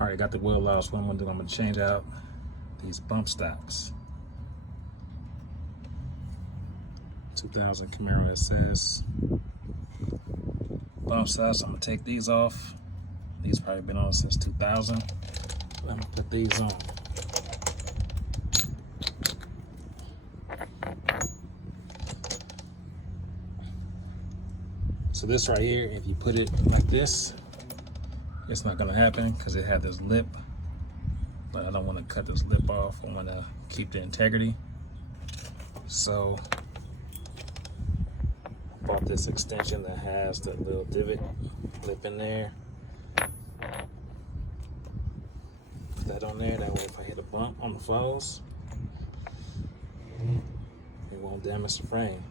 Alright, got the wheel off. What I'm gonna do, I'm gonna change out these bump stocks. 2000 Camaro SS. Bump stocks, I'm gonna take these off. These probably been on since 2000. I'm gonna put these on. So this right here, if you put it like this, it's not gonna happen because it had this lip. But I don't want to cut this lip off. I want to keep the integrity. So I bought this extension that has the little divot lip in there. Put that on there. That way, if I hit a bump on the flows, it won't damage the frame.